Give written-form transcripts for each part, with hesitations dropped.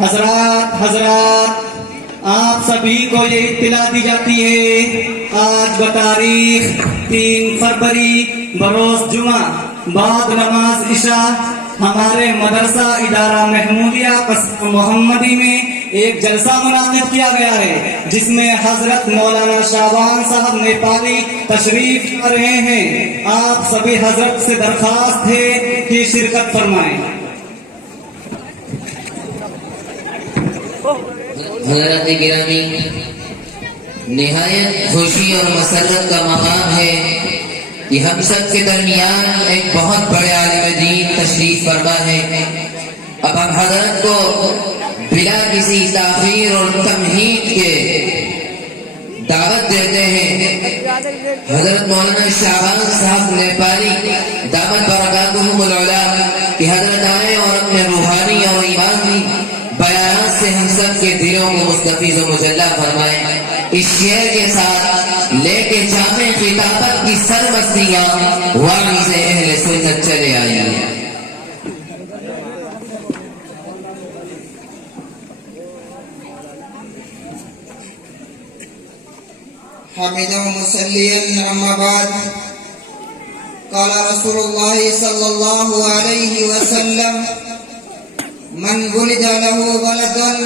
हजरात हजरात आप सभी को ये इत्तला दी जाती है, आज बतारीख 3 फरवरी बरोज जुमा बाद नमाज इशा हमारे मदरसा इदारा महमूदिया मोहम्मदी में एक जलसा मुनाकिद किया गया है, जिसमें हजरत मौलाना शाबान साहब नेपाली तशरीफ कर रहे हैं। आप सभी हजरत से दरखास्त है कि शिरकत फरमाएं। हज़रात गिरामी, निहायत खुशी और मसरत का मकाम है कि हम सब के दरमियान एक बहुत बड़े आलिम दीन तशरीफ फरमा है। अब हम हजरत को बिला किसी ताखीर और तमहीद के दावत देते हैं। हजरत मौलाना शाबान साहब नेपाली दामत बरकातुहुमुल उला कि हजरत आए और अपने रूहानी और ईमानी बयान से हम सब के दिलों को मुस्तफीज व मुजल्ला फरमाए। इस शेर के साथ लेके जामे खिताबत की सरमस्तियां वाणी से अहले सुन्नत चले आई हैं। हामिदन मुसल्लियन अम्मा बाद क़ाल रसूलुल्लाह सल्लल्लाहु अलैहि वसल्लम मन वुलिदा लहु वलदन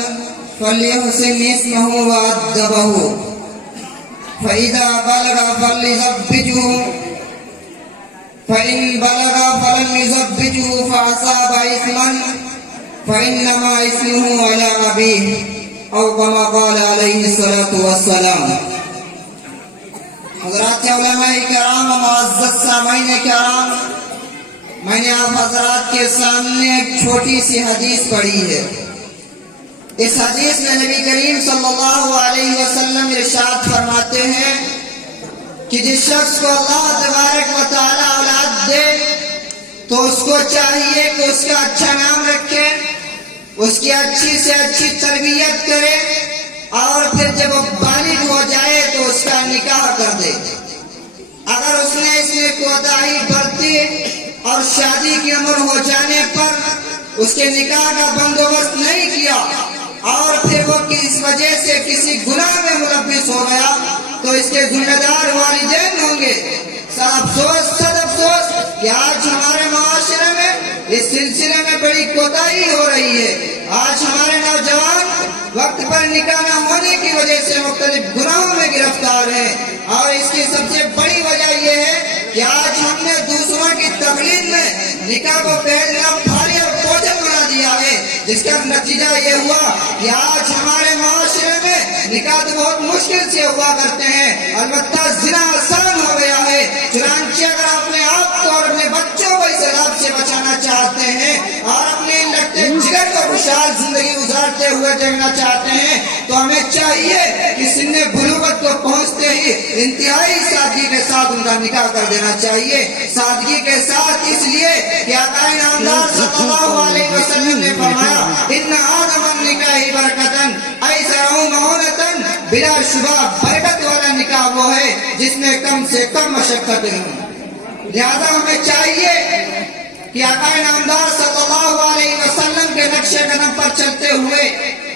फल्युहसिन इस्महु व अद्दबहु फइज़ा बलगा फल्युज़ब्बिजुहु फइन बलगा फलम युज़ब्बिजुहु फअसाब इस्मन फइन्नमा इस्मुहु अला अबीहि औ कमा क़ाल अलैहि सलातु वस्सलाम। हज़रात उलमाए किराम, मुअज़्ज़ज़ सामईन किराम, मैंने आप हजरात के सामने एक छोटी सी हदीस पढ़ी है। इस हदीस में नबी करीम सल्लल्लाहु अलैहि वसल्लम इरशाद फरमाते हैं कि जिस शख्स को अल्लाह तबारक व तआला औलाद दे तो उसको चाहिए कि उसका अच्छा नाम रखे, उसकी अच्छी से अच्छी तरबियत करे और फिर जब वो बालिग हो जाए तो उसका निकाह कर दे। अगर उसने इसमें कोताही बरती और शादी की उम्र हो जाने पर उसके निकाह का बंदोबस्त नहीं किया और फिर वो किस वजह से किसी गुनाह में मुलव्विस हो गया तो इसके जिम्मेदार वालिदैन होंगे। सद अफसोस कि आज हमारे माशरे में इस सिलसिले में बड़ी कोताही हो रही है। आज हमारे नौजवान वक्त पर निकाह न होने की वजह से मुख्तलिफ गुनाहों में गिरफ्तार हैं और इसकी सबसे बड़ी वजह यह है कि आज हमने दूसरों की तकलीद में निकाह को पहले भारी और बोझल बना दिया है, जिसका नतीजा ये हुआ कि आज हमारे माशरे में निकाह तो बहुत मुश्किल से हुआ करते हैं, अलबत्ता जिना आसान हो गया है। चुनांचे अगर अपने आप को और अपने बच्चों को इस अज़ाब से बचाना चाहते हैं और अपने लड़ते जिगर को खुशहाल जिंदगी गुजारते हुए देखना चाहते हैं तो हमें चाहिए कि सिन्ने बुलूगत को पहुंचते ही इंतहाई सादगी के साथ उनका निकाह कर देना चाहिए। सादगी के साथ इसलिए कि आका नामदार सल्लल्लाहु अलैहि वसल्लम ने फरमाया इन्ना आदमन निकाही बरकतन ऐसा मौनतन, बिला शुबा बरकत वाला निकाह वो है जिसमें कम से कम मशक्कत हो। लिहाजा हमें चाहिए कि आका नामदार सल्लल्लाहु अलैहि वसल्लम के नक्शे कदम पर चलते हुए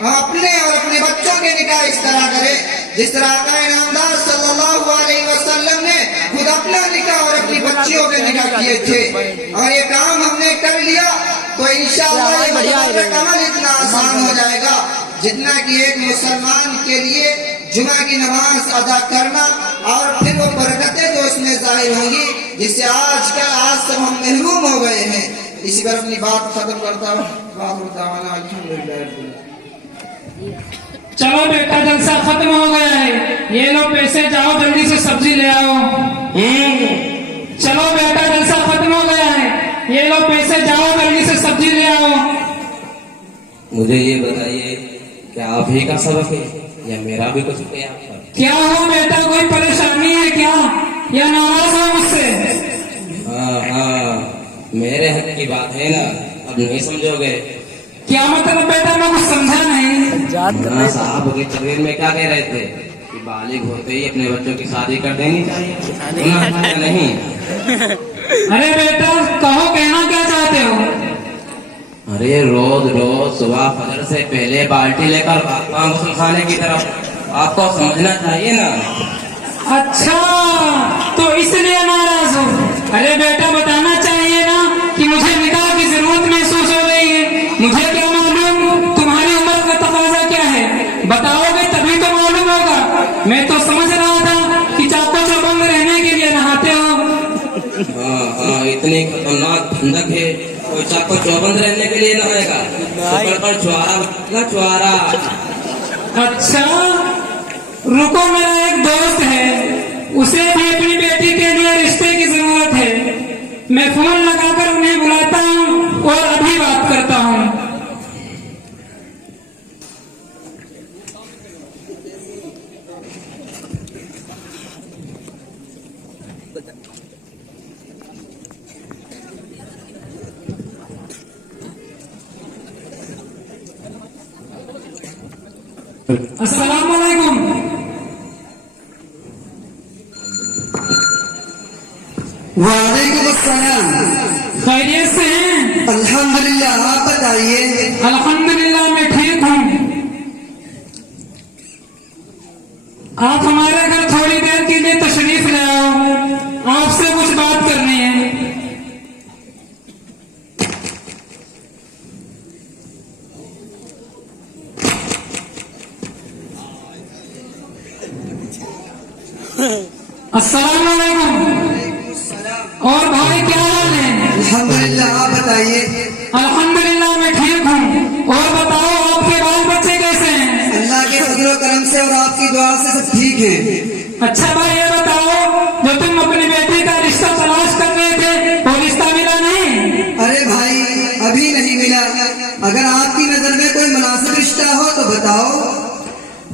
हम अपने और अपने बच्चों के निकाह इस तरह करें जिस तरह आका नामदार सल्लल्लाहु अलैहि वसल्लम ने खुद अपना निकाह और अपनी बच्चियों के निकाह किए थे। और ये काम हमने कर लिया तो इंशाअल्लाह ये अमल इतना आसान हो जाएगा जितना कि एक मुसलमान के लिए जुमा की नमाज अदा करना और फिर वो बरकतें जो उसमें जाहिर होंगी जिससे आज सब हम महरूम हो गए हैं। इसी पर अपनी बात खत्म करता हूँ। चलो बेटा, जलसा खत्म हो गया है, ये लो पैसे, जाओ जल्दी से सब्जी ले आओ। चलो बेटा, जलसा खत्म हो गया है, ये लो पैसे, जाओ जल्दी से सब्जी ले आओ। मुझे ये बताइए, क्या आप ही का सबक है या मेरा भी कुछ है? क्या हो बेटा, कोई परेशानी है क्या या नाराज हो मुझसे? हाँ, मेरे हक की बात है ना, अब नहीं समझोगे? क्या मतलब बेटा, मैं कुछ समझा नहीं। साहब की तकरीर में क्या कह रहे थे कि बालिग होते ही अपने बच्चों की शादी कर देनी चाहिए, नहीं? अरे बेटा कहो, कहना क्या चाहते हो? अरे रोज रोज सुबह फजर से पहले बाल्टी लेकर भागता हूं गुस्ल खाने की तरफ। आपको समझना चाहिए ना। अच्छा, तो इसलिए नाराज हो? अरे बेटा, बताना चाहिए ना कि मुझे निकाह की जरूरत महसूस हो रही है। मुझे क्या मालूम तुम्हारी उम्र का तकाजा क्या है? बताओगे तभी तो मालूम होगा। मैं तो समझ रहा था कि चाको चौबंद रहने के लिए नहाते हो। हाँ, इतनी खतरनाक ठंडक है, कोई चाको चौबंद रहने के लिए नहाएगा? ऊपर पर छुआरा। अच्छा, रुको, मेरा एक दोस्त है, उसे भी अपनी बेटी के लिए रिश्ते की जरूरत है। मैं फोन लगाकर उन्हें बुलाता हूँ और अभी बात करता हूँ। अस्सलाम वालेकुम। वालेकुम अस्सलाम। खैरियत से हैं? अल्हम्दुलिल्लाह, आप बताइए। अल्हम्दुलिल्लाह, मैं ठीक हूँ। आप हमारे घर थोड़ी देर के लिए तशरीफ ले आओ, आपसे कुछ बात करनी है। अस्सलाम वालेकुम। और भाई, क्या हाल है? अल्हम्दुलिल्लाह, आप बताइए। अल्हम्दुलिल्लाह, मैं ठीक हूँ। और बताओ, आपके बाल बच्चे कैसे हैं? अल्लाह के फजल करम से और आपकी दुआ से सब ठीक है। अच्छा भाई, ये बताओ, जो तुम अपनी बेटी का रिश्ता तलाश कर रहे थे, वो रिश्ता मिला नहीं? अरे भाई, अभी नहीं मिला। अगर आपकी नजर में कोई मुनासिब रिश्ता हो तो बताओ।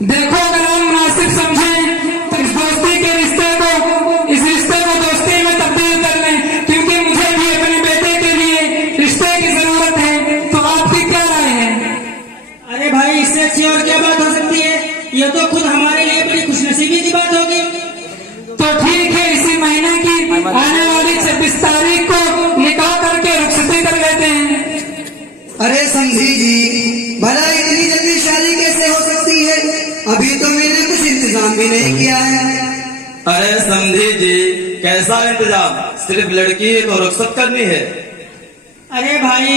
देखो, अगर आप मुनासिब समझें तो इस रिश्ते को दोस्ती में तब्दील कर लें, क्योंकि मुझे भी अपने बेटे के लिए रिश्ते की जरूरत है। तो आपकी क्या राय है? अरे भाई, इससे अच्छी और क्या बात हो सकती है? ये तो खुद हमारे लिए बड़ी खुशनसीबी की बात होगी। तो ठीक है, इसी महीने की आने वाली 26 तारीख को निकाह करके रुखसती कर लेते हैं। अरे समझी जी, भला इतनी जल्दी शादी कैसे हो सकती है? अभी तो मैंने कुछ इंतजाम भी नहीं किया है। अरे समझी जी, कैसा इंतजाम? सिर्फ लड़की है तो रुखसत करनी है। अरे भाई,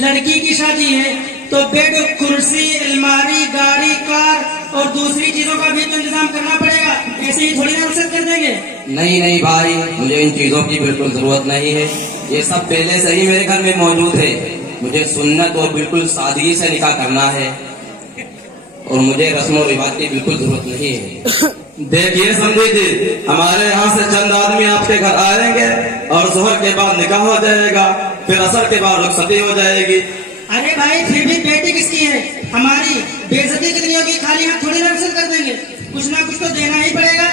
लड़की की शादी है तो बेड, कुर्सी, अलमारी, गाड़ी, कार और दूसरी चीजों का भी तो इंतजाम करना पड़ेगा। ऐसे ही थोड़ी ना रुखसत कर देंगे। नहीं भाई, मुझे इन चीजों की बिल्कुल जरूरत नहीं है। ये सब पहले से ही मेरे घर में मौजूद है। मुझे सुन्नत और बिल्कुल सादगी से निकाह करना है और मुझे रस्म और रिवाज की बिल्कुल जरूरत नहीं है। देखिए समझी जी, हमारे यहाँ से चंद आदमी आपके घर आएंगे और जोहर के बाद निकाह हो जाएगा, फिर असर के बाद रुखसती हो जाएगी। अरे भाई, फिर भी बेटी किसकी है? हमारी बेइज्जती कितनी होगी? खाली हाथ थोड़ी ना रुखसत कर देंगे, कुछ ना कुछ तो देना ही पड़ेगा।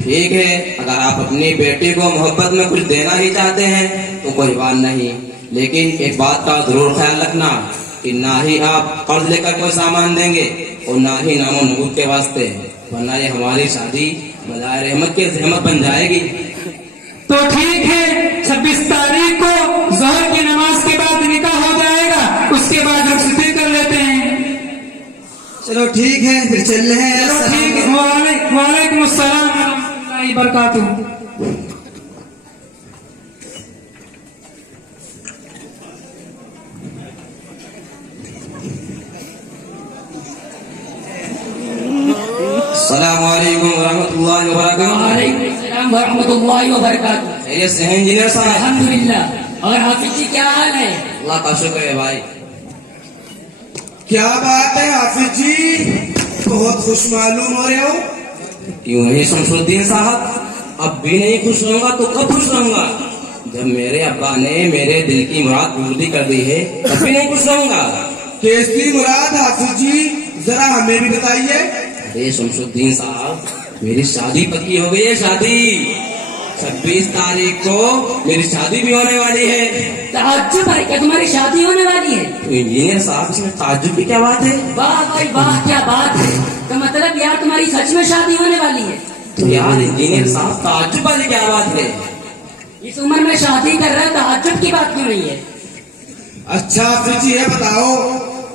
ठीक है, अगर आप अपनी बेटी को मोहब्बत में कुछ देना ही चाहते हैं तो कोई बात नहीं, लेकिन एक बात का जरूर ख्याल रखना कि ना ही आप कर्ज लेकर कोई सामान देंगे और ना ही नामो नबूत के वास्ते, वरना ये हमारी शादी बजाय रहमत की जहमत बन जाएगी। तो ठीक है, 26 तारीख को जोहर की नमाज के बाद निकाह हो जाएगा, उसके बाद रुखसती कर लेते हैं। चलो ठीक है, फिर चल रहे हैं। चलो ठीक है। वालेकुम अस्सलाम व रहमतुल्लाहि व बरकातुहू। अस्सलाम वालेकुम रहमतुल्लाहि व बरकातुहू। वालेकुम वरहमतुल्लाहि वबरकातुहू। खैरियत से हैं इंजीनियर साहब? अल्हम्दुलिल्लाह। और हाफिज जी, क्या हाल है? अल्लाह का शुक्र है भाई। क्या बात है हाफिज जी, बहुत खुश मालूम हो रहे हो। क्यों नहीं शमसुद्दीन साहब, अब भी नहीं खुश रहूंगा तो कब खुश रहूंगा? जब मेरे अब्बा ने मेरे दिल की मुराद पूरी कर दी है, तब भी नहीं खुश रहूंगा। कैसी मुराद हाफिज जी, जरा हमें भी बताइए। अरे शमसुद्दीन साहब, मेरी शादी पक्की हो गई है। शादी 26 तारीख को मेरी शादी भी होने वाली है। ताज्जुब है क्या, तुम्हारी शादी होने वाली है? तो इंजीनियर साहब, इसमें ताज्जुब की क्या बात है? वाह भाई वाह, क्या बात है। तो मतलब यार तुम्हारी सच में शादी होने वाली है? तो यार इंजीनियर साहब, ताज्जुब वाली क्या बात है? इस उम्र में शादी कर रहा है, ताज्जुब की बात क्यों नहीं है? अच्छा हाफिज जी ये बताओ,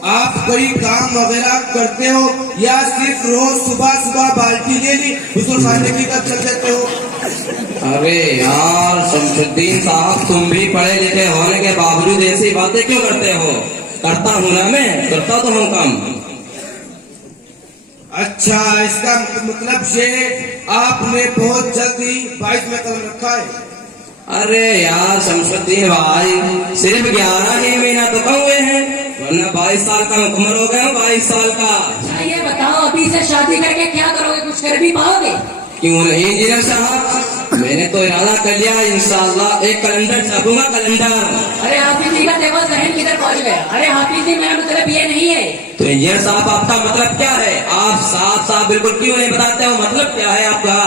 आप कोई काम वगैरह करते हो या सिर्फ रोज सुबह सुबह बाल्टी ले ली उसको खाने की तक चल देते हो? अरे यार शमशुद्दीन साहब, तुम भी पढ़े लिखे होने के बावजूद ऐसी बातें क्यों करते हो? करता हूँ ना मैं, करता तो हूँ काम। अच्छा, इसका मतलब ये आपने बहुत जल्दी 22 में कदम रखा है। अरे यार शमशुद्दीन भाई, सिर्फ 11 ही महीना तो कम हुए हैं, वरना 22 साल का मुकम्मल हो गया हूँ, 22 साल का। अच्छा ये बताओ, अभी से शादी करके क्या करोगे, कुछ कर भी पाओगे? क्यों नहीं इंजीनियर साहब, मैंने तो इरादा कर लिया है, इंशाल्लाह एक कैलेंडर छापूंगा, कैलेंडर। अरे हाफिज जी का देखो जहन किधर पहुंच गया। अरे हाफिज जी मेरा मतलब ये नहीं है। तो इंजीनियर साहब आपका मतलब क्या है? आप साफ साफ बिल्कुल क्यों नहीं बताते हो, मतलब क्या है आपका?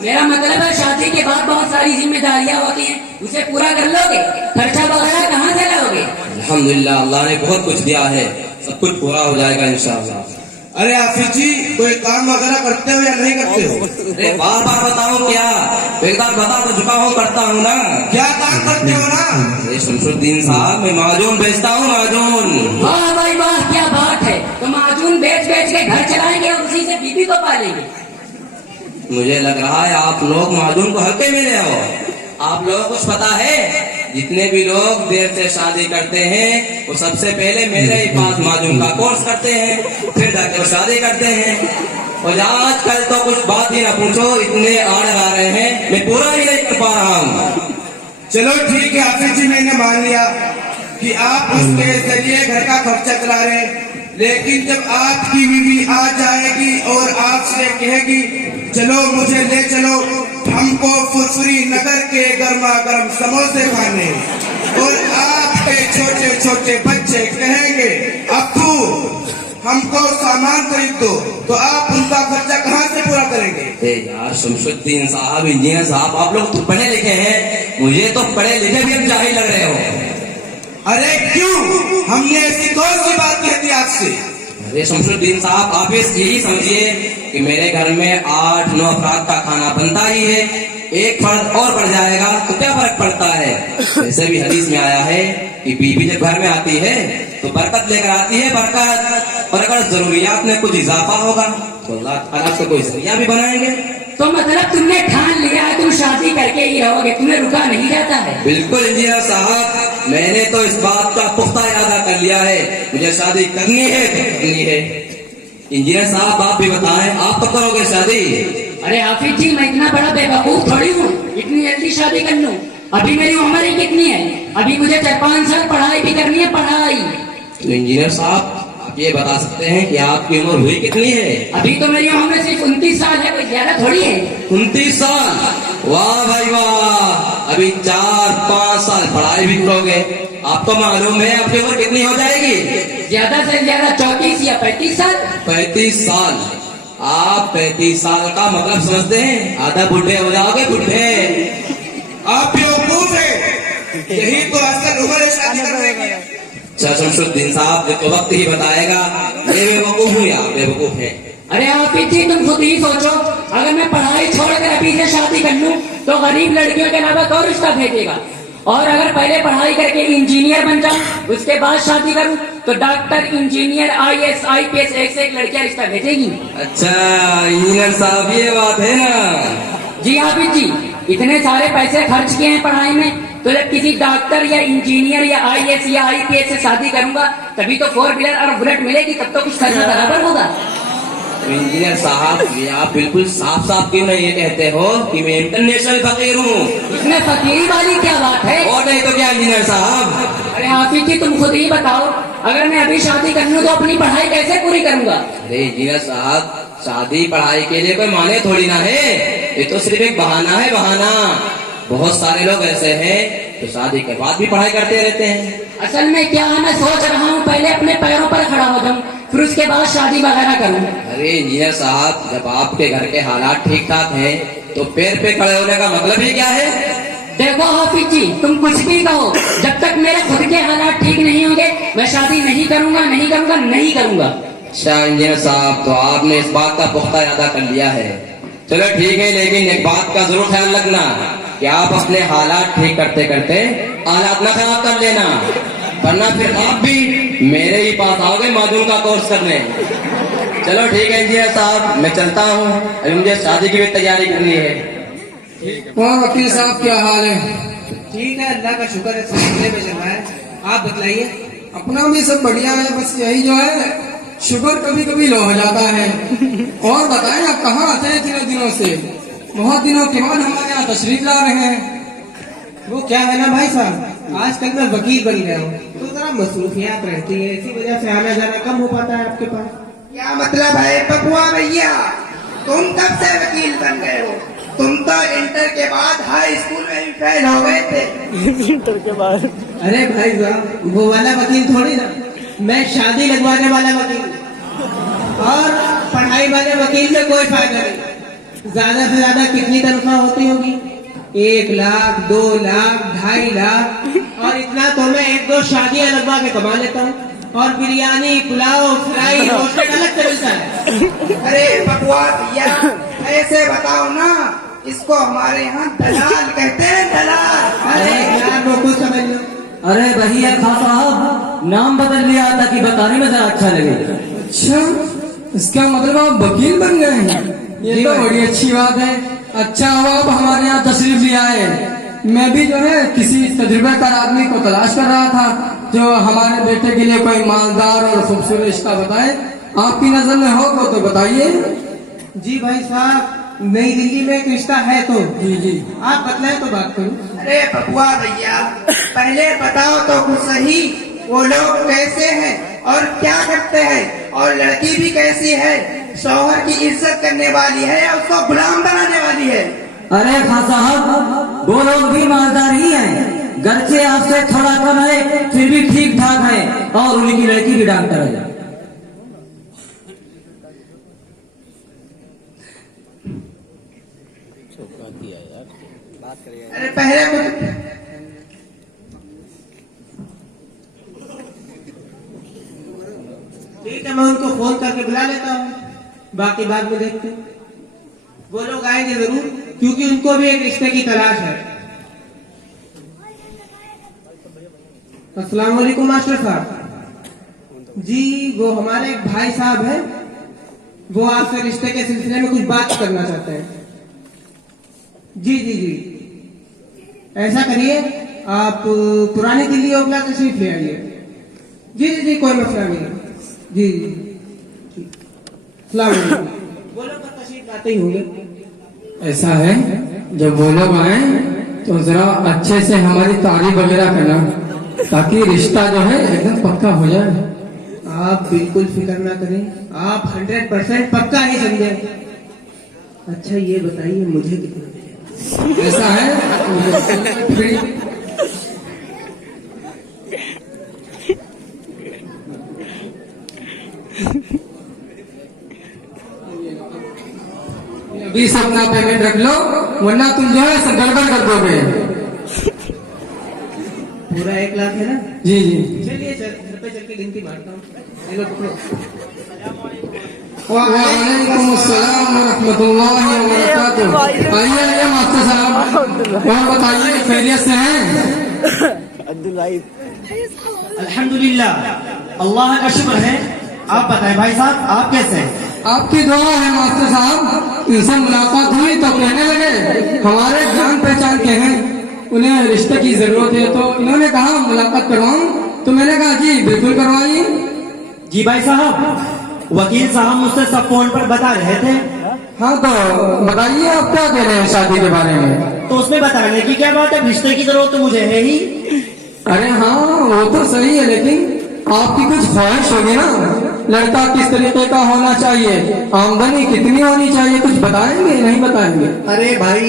मेरा मतलब है शादी के बाद बहुत सारी जिम्मेदारियां होती हैं, उसे पूरा कर लोगे? खर्चा वगैरह कहाँ से लाओगे? अल्हम्दुलिल्लाह, अल्लाह ने बहुत कुछ दिया है, सब कुछ पूरा हो जाएगा इंशाअल्लाह। अरे हाफिज जी कोई काम वगैरह करते हो या नहीं करते हो? अरे बार बार बताऊं क्या? एक बार बता तो चुका हूँ, करता हूँ ना। क्या काम करते हो ना? अरे शमशुद्दीन साहब, मैं माजून बेचता हूँ, माजून। वाह भाई वाह, क्या बात है। तो माजून बेच बेच के घर चलाएंगे और उसी से बीबी को पालेंगे। मुझे लग रहा है आप लोग माजून को हल्के में ले हो। आप लोगों को कुछ पता है? जितने भी लोग देर से शादी करते हैं वो सबसे पहले मेरे ही पास माजून का कोर्स करते हैं, फिर जाके वो शादी करते हैं। और आजकल तो कुछ बात ही ना पूछो, इतने आड़ आ रहे हैं, मैं पूरा ही नहीं कर पा रहा हूँ। चलो ठीक है हाफिज जी, मैंने मान लिया कि आप उसके जरिए घर का खर्चा चला रहे हैं, लेकिन जब आपकी बीवी आ जाएगी और आपसे कहेगी चलो मुझे ले चलो, हमको फुरफुरी नगर के गर्मा गर्म समोसे खाने, और आपके छोटे छोटे बच्चे कहेंगे अब्बू हमको सामान खरीद दो, तो आप उनका खर्चा कहाँ से पूरा करेंगे? यार शमशुद्दीन साहब, इंजीनियर साहब, आप लोग तो पढ़े लिखे हैं, मुझे तो पढ़े लिखे भी अब जाहिल लग रहे हो। अरे क्यों, हमने ऐसी कौन सी बात कह दी आपसे? अरे शमशुद्दीन साहब, आप यही समझिए कि मेरे घर में 8-9 अफराद का खाना बनता ही है, एक फर्द और बढ़ जाएगा तो क्या फर्क पड़ता है? वैसे भी हदीस में आया है कि बीवी जब घर में आती है तो बरकत लेकर आती है, बरकत। और अगर जरूरियात में कुछ इजाफा होगा तो अल्लाह ताला से कोई जरिया भी बनाएंगे। तो मतलब तुमने ठान लिया है तुम शादी करके ही रहोगे, तुम्हें रुका नहीं जाता है? बिल्कुल इंजीनियर साहब, मैंने तो इस बात का पुख्ता इरादा कर लिया है, मुझे शादी करनी है तो करनी है। इंजीनियर साहब आप भी बताएं, आप कब करोगे शादी? अरे हाफिज जी मैं इतना बड़ा बेवकूफ थोड़ी हूँ इतनी जल्दी शादी कर लूँ। अभी मेरी उम्र ही कितनी है, अभी मुझे 4-5 साल पढ़ाई भी करनी है, पढ़ाई। तो इंजीनियर साहब आप ये बता सकते हैं कि आपकी उम्र हुई कितनी है? अभी तो मेरी उम्र सिर्फ 29 साल है, कोई ज्यादा थोड़ी है। 29 साल? वाह भाई वाह, अभी 4-5 साल पढ़ाई भी करोगे, आपको मालूम है आपकी उम्र कितनी हो जाएगी? ज्यादा से ज्यादा 34 या 35 साल। 35 साल? आप 35 साल का मतलब समझते हैं? आधा बुढ़े हो जाओगे, बुढ़े। आप बेवकूफ है, यही तो असल उम्र है शादी करने की। शमशुद्दीन साहब ये तो वक्त ही बताएगा, मैं बेवकूफ हूँ या बेवकूफ है? अरे हाफिज जी तुम खुद ही सोचो, अगर मैं पढ़ाई छोड़कर अभी से शादी कर लूं तो गरीब लड़कियों के अलावा कौन रिश्ता भेजेगा? और अगर पहले पढ़ाई करके इंजीनियर बन जाऊं उसके बाद शादी करूं तो डॉक्टर, इंजीनियर, IAS, IPS एक से एक लड़कियां रिश्ता भेजेगी। अच्छा इंजीनियर साहब ये बात है ना? जी हाफिज जी, इतने सारे पैसे खर्च किए हैं पढ़ाई में, तो जब किसी डॉक्टर या इंजीनियर या IAS या IPS से शादी करूंगा तभी तो 4 व्हीलर और बुलेट मिलेगी, तब तो कुछ खर्चा बराबर होगा। तो इंजीनियर साहब ये आप बिल्कुल साफ साफ क्यों नहीं ये कहते हो कि मैं इंटरनेशनल फकीर हूँ? इसमें फकीरी वाली क्या बात है? और नहीं तो क्या इंजीनियर साहब? अरे हाफिज जी तुम खुद ही बताओ, अगर मैं अभी शादी कर लूं तो अपनी पढ़ाई कैसे पूरी करूंगा? अरे इंजीनियर साहब, शादी पढ़ाई के लिए कोई माने थोड़ी ना है, ये तो सिर्फ एक बहाना है, बहाना। बहुत सारे लोग ऐसे हैं तो शादी के बाद भी पढ़ाई करते रहते हैं। असल में क्या है, मैं सोच रहा हूँ पहले अपने पैरों पर खड़ा हो जाऊं, फिर उसके बाद शादी वगैरह करूँ। अरे इंजीनियर साहब, जब आपके घर के हालात ठीक ठाक हैं तो पैर पे खड़े होने का मतलब ही क्या है? देखो हाफिज जी तुम कुछ भी कहो, जब तक मेरे खुद के हालात ठीक नहीं होंगे मैं शादी नहीं करूंगा, नहीं करूंगा, नहीं करूंगा। अच्छा इंजीनियर साहब, तो आपने इस बात का पुख्ता इरादा कर लिया है, चलो ठीक है, लेकिन एक बात का जरूर ख्याल रखना कि आप अपने हालात ठीक करते करते हालात ना खराब कर लेना। वरना फिर आप भी मेरे ही पास आओगे माजून का कोर्स करने। चलो ठीक है इंजीनियर साहब, मैं चलता हूँ, अभी मुझे शादी की भी तैयारी करनी है। और वकील साहब क्या हाल है? ठीक है, अल्लाह का शुक्र है, सिलसिले में चल रहा है। आप बतलाइए। अपना भी सब बढ़िया है, बस यही जो है शुगर कभी कभी लो हो जाता है। और बताएं आप कहाँ आते हैं इतने दिनों से? बहुत दिनों के बाद हमारे यहाँ तशरीफ ला रहे हैं। वो क्या है ना भाई साहब, आजकल मैं वकील बन गया हूँ तो जरा मसरूफियात रहती है, इसी वजह से आना जाना कम हो पाता है आपके पास। क्या मतलब है बबुआ भैया, तुम कब से वकील बन गए हो? तुम तो इंटर के बाद हाई स्कूल में भी फेल हो गए थे। अरे भाई साहब, वो वाला वकील थोड़ी ना, मैं शादी लगवाने वाला वकील और पढ़ाई वाले वकील में कोई फायदा नहीं। ज्यादा से ज्यादा कितनी तनख्वाह होती होगी? 1 लाख, 2 लाख, 2.5 लाख, और इतना तो मैं 1-2 शादियां लगवा के कमा लेता हूँ। और बिरयानी, पुलाव, फ्राई, रोस्टेड अलग से मिलता है। अरे बबुआ भैया, ऐसे बताओ ना, इसको हमारे यहाँ दलाल कहते हैं, दलाल। अरे यार वो कुछ समझ लो। अरे भैया खां साहब, नाम बदल लिया ताकि बताने में जरा अच्छा लगे। अच्छा, इसका मतलब आप वकील बन गए हैं? ये तो बड़ी अच्छी बात है। अच्छा हुआ आप हमारे यहाँ तशरीफ ले आए। मैं भी जो है किसी तजुर्बेकार आदमी को तलाश कर रहा था जो हमारे बेटे के लिए कोई मालदार और खूबसूरत रिश्ता बताए। आपकी नजर में हो तो बताइए। जी भाई साहब, नई दिल्ली में एक रिश्ता है तो जी आप बतलाए तो बात करूँ। अरे बबुआ भैया, पहले बताओ तो कुछ सही, वो लोग कैसे हैं और क्या करते हैं, और लड़की भी कैसी है? शौहर की इज्जत करने वाली है या उसको गुलाम बनाने वाली है? अरे खां साहब, वो लोग भी मालदार ही हैं, घर से आपसे थोड़ा कम है फिर भी ठीक ठाक है, और उनकी लड़की भी डॉक्टर है। अरे पहले कुछ ठीक है, मैं उनको फोन करके बुला लेता हूँ, बाकी बाद में देखते हैं। वो लोग आएंगे जरूर, क्योंकि उनको भी एक रिश्ते की तलाश है। अस्सलाम वालेकुम मास्टर साहब। जी, वो हमारे एक भाई साहब हैं, वो आपसे रिश्ते के सिलसिले में कुछ बात करना चाहते हैं। जी, ऐसा करिए, आप पुरानी दिल्ली ओखला तशरीफ ले आइए। जी, कोई मसला नहीं है। जी, अस्सलाम वालेकुम। वो लोग तो तशरीफ लाते ही होंगे। ऐसा है, जब वो लोग आए तो जरा अच्छे से हमारी तारीफ वगैरह करना, ताकि रिश्ता जो है एकदम पक्का हो जाए। आप बिल्कुल फिक्र ना करें, आप 100% पक्का ही समझे। अच्छा ये बताइए मुझे कितना मिलेगा? ऐसा है अभी से अपना पेमेंट रख लो, वरना तुम जो है सब गड़बड़ कर दोगे। पूरा 1 लाख है ना? जी चलिए घर पे चल के गिनती मारता हूँ। लो पकड़ो। वालेकुम अस्सलाम व रहमतुल्लाहि व बरकातुहू। आइए मास्टर साहब, और बताइए खैरियत से हैं? अल्हम्दुलिल्लाह, अल्लाह का शुक्र है। आप बताएं भाई साहब, आप कैसे हैं? आपकी दुआ है मास्टर साहब। इनसे मुलाकात हुई तो कहने लगे हमारे जान पहचान के हैं, उन्हें रिश्ते की जरूरत है, तो इन्होंने कहा मुलाकात करवाऊं, तो मैंने कहा जी बिल्कुल करवाइए। जी भाई साहब, वकील साहब मुझसे सब फोन पर बता रहे थे। हाँ तो बताइए आप क्या कह रहे हैं शादी के बारे में? तो उसमें बताने की क्या बात है, रिश्ते की जरूरत तो मुझे है ही। अरे हाँ वो तो सही है, लेकिन आपकी कुछ ख्वाहिश होगी ना, लड़का किस तरीके का होना चाहिए, आमदनी कितनी होनी चाहिए, कुछ बताएंगे नहीं बताएंगे? अरे भाई,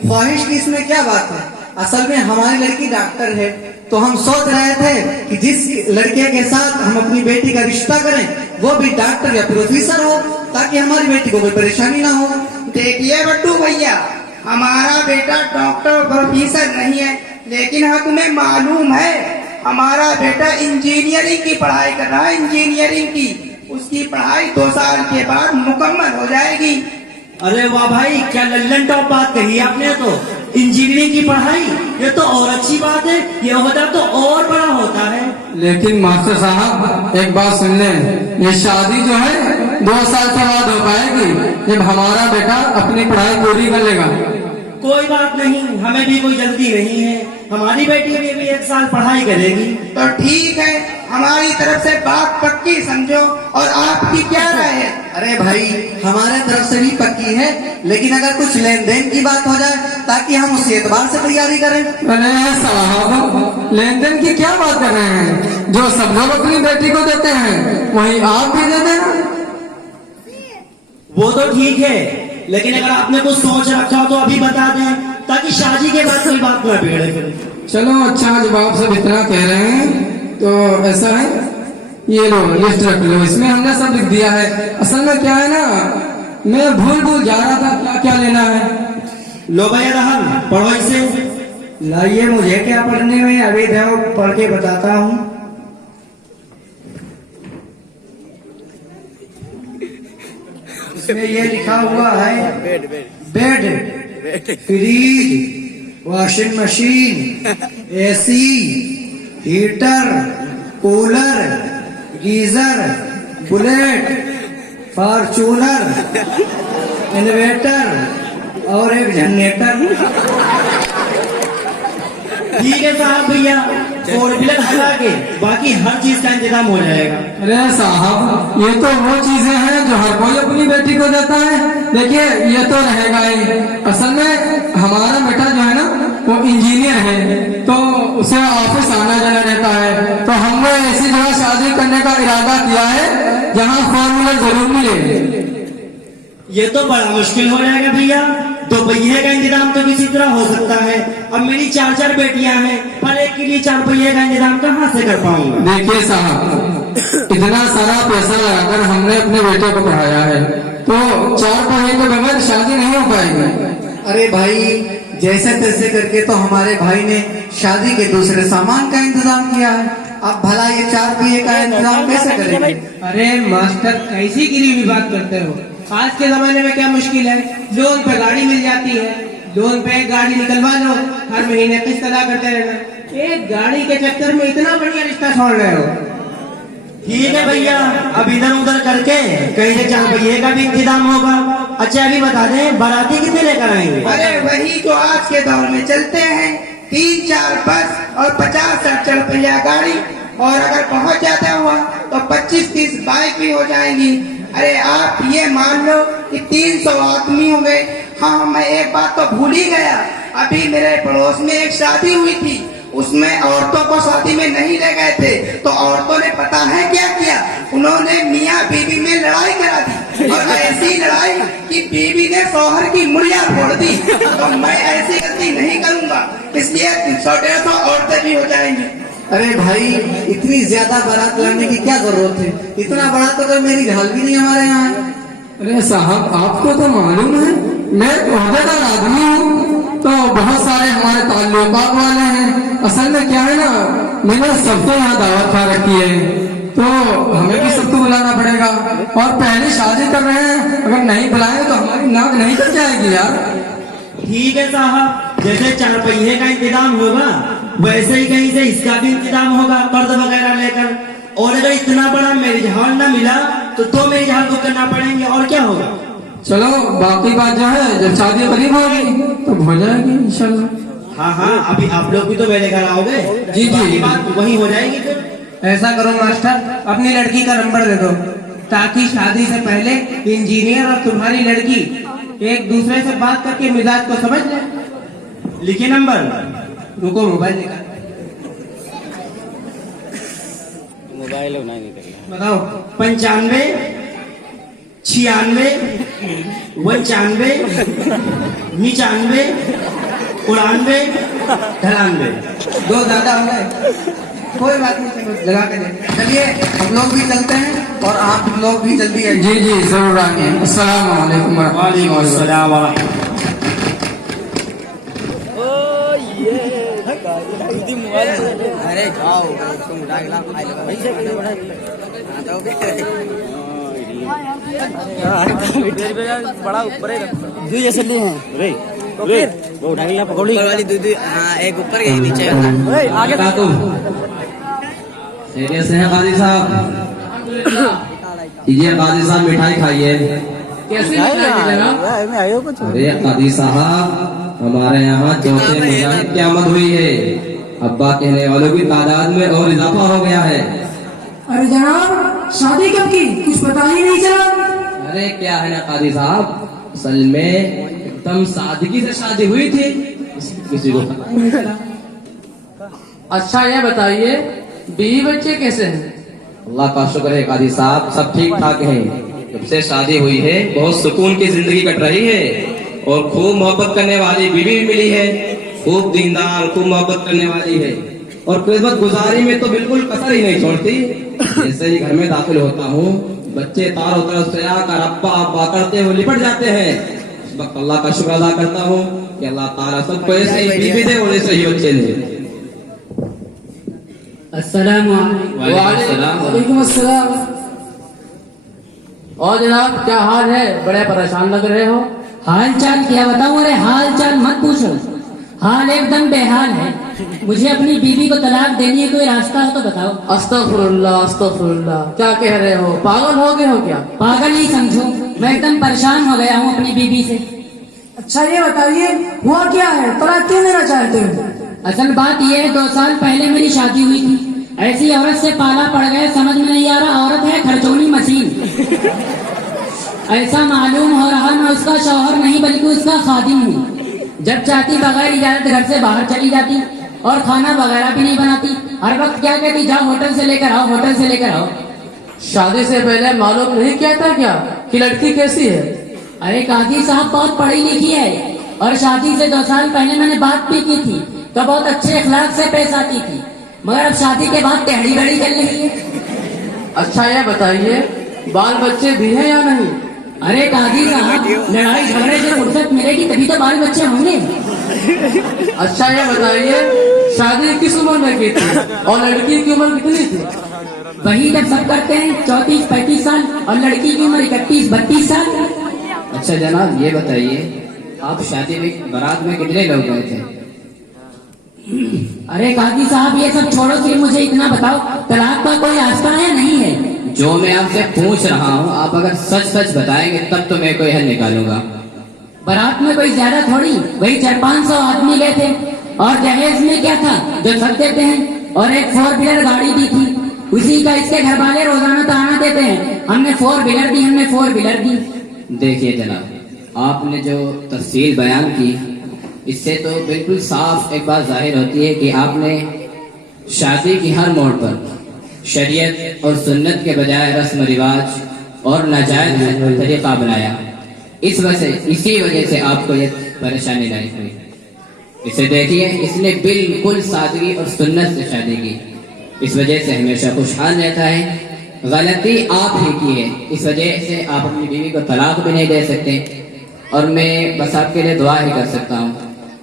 ख्वाहिश की इसमें क्या बात है? असल में हमारी लड़की डॉक्टर है, तो हम सोच रहे थे कि जिस लड़के के साथ हम अपनी बेटी का रिश्ता करें वो भी डॉक्टर या प्रोफेसर हो, ताकि हमारी बेटी को कोई परेशानी ना हो। देखिए बट्टू भैया, हमारा बेटा डॉक्टर प्रोफेसर नहीं है, लेकिन हाँ तुम्हें मालूम है हमारा बेटा इंजीनियरिंग की पढ़ाई कर रहा है, इंजीनियरिंग की। उसकी पढ़ाई 2 साल के बाद मुकम्मल हो जाएगी। अरे वाह भाई, क्या लल्लन टॉप बात कही आपने। तो इंजीनियरिंग की पढ़ाई ये तो और अच्छी बात है, ये ओहदा तो और बड़ा होता है। लेकिन मास्टर साहब एक बात सुन लें, ये शादी जो है 2 साल के बाद हो पाएगी, जब हमारा बेटा अपनी पढ़ाई पूरी कर लेगा। कोई बात नहीं, हमें भी कोई जल्दी नहीं है, हमारी बेटी भी 1 साल पढ़ाई करेगी। तो ठीक है, हमारी तरफ से बात पक्की समझो। और आपकी क्या राय है? अरे भाई हमारे तरफ से भी पक्की है, लेकिन अगर कुछ लेन देन की बात हो जाए ताकि हम उसी एतबार से तैयारी करें। अरे साहब लेन देन की क्या बात कर रहे हैं? जो सब लोग अपनी बेटी को देते हैं वही आप भी दे देना। वो तो ठीक है, लेकिन अगर आपने कुछ सोच रखा हो तो अभी बता दें, ताकि शादी के बाद कोई बात न बिगड़े फिर। चलो अच्छा, जब आप सब इतना कह रहे हैं तो ऐसा है, ये लो लिस्ट रख लो, इसमें हमने सब लिख दिया है। असल में क्या है ना, मैं भूल जा रहा था क्या क्या लेना है। लो भैया रहन, पढ़ो इसे। लाइए, मुझे क्या पढ़ने में, अभी दो पढ़ के बताता हूँ। इसमें ये लिखा हुआ है bed, fridge, washing machine, AC, heater, cooler, geyser, bullet, Fortuner, inverter और एक जनरेटर। ठीक है साहब भैया, 4 व्हीलर हटा के बाकी हर चीज का इंतजाम हो जाएगा। अरे साहब ये तो वो चीजें हैं जो हर कोई अपनी बेटी को देता है। देखिए ये तो रहेगा ही, असल में हमारा बेटा जो है ना वो इंजीनियर है, तो उसे ऑफिस आना जाना रहता है, तो हमने ऐसी जगह शादी करने का इरादा किया है जहाँ 4 व्हीलर जरूर मिले। ये तो बड़ा मुश्किल हो जाएगा भैया, 2 पहिए का इंतजाम तो किसी तरह हो सकता है। अब मेरी 4 बेटियां हैं, पर एक के लिए 4 पहिए का इंतजाम कहाँ से कर पाऊंगा? देखिए साहब इतना सारा पैसा लगाकर हमने अपने बेटे को पढ़ाया है, तो 4 पहिए के बगैर शादी नहीं हो पाएगी। अरे भाई जैसे तैसे करके तो हमारे भाई ने शादी के दूसरे सामान का इंतजाम किया है, अब भला ये 4 पहिए का इंतजाम कैसे करेंगे? अरे मास्टर कैसी गिरी हुई बात करते हो? आज के जमाने में क्या मुश्किल है, लोन पे गाड़ी मिल जाती है, लोन पे एक गाड़ी निकलवा लो, हर महीने किस्त अदा करते रहना। एक गाड़ी के चक्कर में इतना बढ़िया रिश्ता छोड़ रहे हो। ठीक है भैया, अब इधर उधर करके कहीं से 4 पहिए का भी इंतजाम होगा। अच्छा अभी बता दें, बाराती कितने लेकर आएंगे? अरे वही जो आज के दौर में चलते हैं, 3-4 बस और 50-60 पहिया गाड़ी, और अगर बहुत ज्यादा हुआ तो 25-30 बाइक भी हो जाएंगी। अरे आप ये मान लो कि 300 आदमी हो गए। हाँ, मैं एक बात तो भूल ही गया, अभी मेरे पड़ोस में एक शादी हुई थी, उसमें औरतों को शादी में नहीं ले गए थे, तो औरतों ने पता है क्या किया, उन्होंने मियाँ बीवी में लड़ाई करा दी, और ऐसी लड़ाई कि बीवी ने शौहर की मुड़िया फोड़ दी। तो मैं ऐसी गलती नहीं करूँगा, इसलिए 100-150 औरतें भी हो जाएंगी। अरे भाई इतनी ज्यादा बारात लाने की क्या जरूरत है? इतना बड़ा तो कोई मेरी ढाल भी नहीं हमारे यहाँ है। अरे साहब आपको तो मालूम है मैं ओहदेदार आदमी हूँ, तो बहुत सारे हमारे ताल्लुकात वाले हैं। असल में क्या है ना, मैंने सबको यहाँ दावत खा रखी है, तो हमें भी सबको बुलाना पड़ेगा। और पहले शादी कर रहे हैं, अगर नहीं बुलाएंगे तो हमारी नाक नहीं कट जाएगी यार। ठीक है साहब, जैसे 4 पहिए का इंतजाम होगा वैसे ही कहीं से इसका भी इंतजाम होगा, कर्ज वगैरह लेकर। और अगर इतना बड़ा मैरिज हॉल न मिला तो 2 मैरिज हॉल बुक करना पड़ेंगे, और क्या होगा। चलो बाकी बात जो है जब शादी करीब होगी तो हो जाएगी इंशाल्लाह। हाँ हाँ, अभी आप लोग भी तो मेरे घर आओगे। जी जी, बात वही हो जाएगी फिर। ऐसा करो मास्टर, अपनी लड़की का नंबर दे दो, ताकि शादी से पहले इंजीनियर और तुम्हारी लड़की एक दूसरे से बात करके मिजाज को समझ ले। लिखिए नंबर। रुको मोबाइल निकाल, बताओ। 95 96 95 99 99 98। 2 ज्यादा हो गए, कोई बात नहीं, चलो लगा के दे। चलिए हम लोग भी चलते हैं और आप लोग भी जल्दी आइए। जी जी जरूर आएंगे। अस्सलाम वालेकुम। वालेकुम अस्सलाम व रहमतुल्लाह। अरे जाओ तुम उठा के ला, बड़ा ऊपर है जैसे हैं खैरियत से हैं काजी साहब? ये काजी साहब मिठाई खाइए। कैसे जनाब? अरे काजी साहब, हमारे यहाँ चौथे मुजाहिद की आमद हुई है। अब्बा कहने वालों की तादाद में और इजाफा हो गया है। अरे जनाब, शादी कब की? कुछ पता ही नहीं चला। अरे क्या है ना काजी साहब, असल में एकदम सादगी से शादी हुई थी, किसी को पता ही नहीं चला। अच्छा ये बताइए, बीवी बच्चे कैसे हैं? अल्लाह का शुक्र है काजी साहब, सब ठीक ठाक हैं। जब से शादी हुई है बहुत सुकून की जिंदगी कट रही है और खूब मोहब्बत करने वाली बीवी भी मिली है। खूब दीनदार, खूब मोहब्बत करने वाली है और खिदमत गुजारी में तो बिल्कुल कसर ही नहीं छोड़ती। जैसे ही घर में दाखिल होता हूँ, बच्चे तारों तरफ से आकर अब्बा अब्बा करते हुए लिपट जाते हैं। उस वक्त अल्लाह का शुक्र अदा करता हूँ कि अल्लाह ताला सबको ऐसे ही बीवी दे और ऐसे ही बच्चे दे। अस्सलाम वालेकुम अस्सलाम। और जनाब क्या हाल है? बड़े परेशान लग रहे हो। हाल चाल क्या बताऊं? अरे हाल चाल मत पूछो, हाल एकदम बेहाल है। मुझे अपनी बीवी को तलाक देनी है, कोई रास्ता हो तो बताओ। अस्तगफुरुल्लाह अस्तगफुरुल्लाह, क्या कह रहे हो? पागल हो गए हो क्या? पागल ही समझो, मैं एकदम परेशान हो गया हूँ अपनी बीवी से। अच्छा ये बताइए, हुआ क्या है? तलाक क्यों देना चाहते हो? असल बात यह है, 2 साल पहले मेरी शादी हुई थी। ऐसी औरत से पाला पड़ गया, समझ में नहीं आ रहा औरत है खर्चोनी मशीन। ऐसा मालूम हो रहा मैं उसका शौहर नहीं बल्कि उसका खादिम हूँ। जब चाहती बगैर इजाजत घर से बाहर चली जाती और खाना वगैरह भी नहीं बनाती। हर वक्त क्या कहती, जाओ होटल से लेकर आओ, होटल से लेकर आओ। शादी से पहले मालूम नहीं किया था क्या कि लड़की कैसी है? अरे काजी साहब बहुत पढ़ी लिखी है और शादी से 2 साल पहले मैंने बात भी की थी तो बहुत अच्छे अखलाक से पेश आती थी, मगर अब शादी के बाद टेढ़ी बड़ी चल रही है। अच्छा ये बताइए, बाल बच्चे भी हैं या नहीं? अरे काजी साहब, लड़ाई झगड़े से फुर्सत मिलेगी तभी तो बाल बच्चे होंगे। अच्छा ये बताइए, शादी किस उम्र में की थी और लड़की की उम्र कितनी थी? वही जब सब करते हैं 34-35 साल और लड़की की उम्र 31-32 साल। अच्छा जनाब ये बताइए, आप शादी में बारात में कितने लोग गए थे? अरे काजी साहब ये सब छोड़ो, फिर मुझे इतना बताओ, तलाक का कोई रास्ता है नहीं है? जो मैं आपसे पूछ रहा हूँ, आप अगर सच सच बताएंगे तब तो मैं कोई हल निकालूंगा। बारात में कोई ज्यादा थोड़ी, वही 400-500 आदमी गए थे और दहेज में क्या था जो सब देते हैं, और एक 4 व्हीलर गाड़ी दी थी, उसी का इसके घर वाले रोजाना ताना देते हैं, हमने 4 व्हीलर दी, हमने 4 व्हीलर दी। देखिए जनाब, आपने जो तफसील बयान की इससे तो बिल्कुल साफ एक बात जाहिर होती है कि आपने शादी की हर मोड़ पर शरीयत और सुन्नत के बजाय रस्म रिवाज और नाजायज तरीका बनाया। इसी वजह से आपको ये परेशानी लाई हुई। इसे देखिए, इसने बिल्कुल सादगी और सुन्नत से शादी की, इस वजह से हमेशा खुशहाल रहता है। गलती आप ही की है, इस वजह से आप अपनी बीवी को तलाक भी नहीं दे सकते और मैं बस आपके लिए दुआ ही कर सकता हूँ।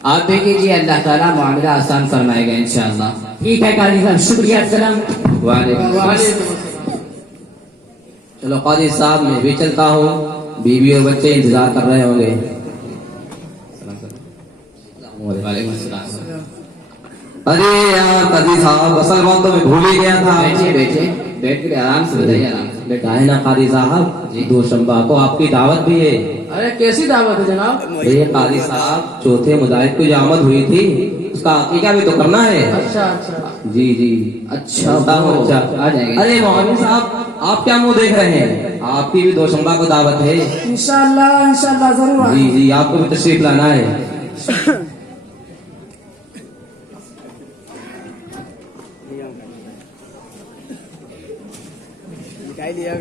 आप भी कीजिए, अल्लाह ताला मामला आसान फरमाएगा इंशाअल्लाह। ठीक है काजी साहब, शुक्रिया। अस्सलाम वालेकुम। चलो काजी साहब, मैं भी चलता हूँ, बीवी और बच्चे इंतजार कर रहे होंगे। वालेकुम अस्सलाम। अरे यार काजी साहब, असल बात तो मैं भूल ही गया था। बैठिए बैठिए, बैठ के आराम से बताइए, आराम से। बेटा है ना काजी साहब, जी। 2 शंबा को आपकी दावत भी है। अरे कैसी दावत है जनाब? ये काजी साहब, चौथे मुजाहिद की जो आमद हुई थी उसका अकीका भी तो करना है। अच्छा अच्छा। जी जी। अच्छा अच्छा, आ जाएंगे। अरे मोहम्मद साहब, आप क्या मुंह देख रहे हैं? आपकी भी 2 शंबा को दावत है। इंशाल्लाह इंशाल्लाह जरूर आएंगे। जी जी, आपको भी तशरीफ लाना है। दिखाई दिया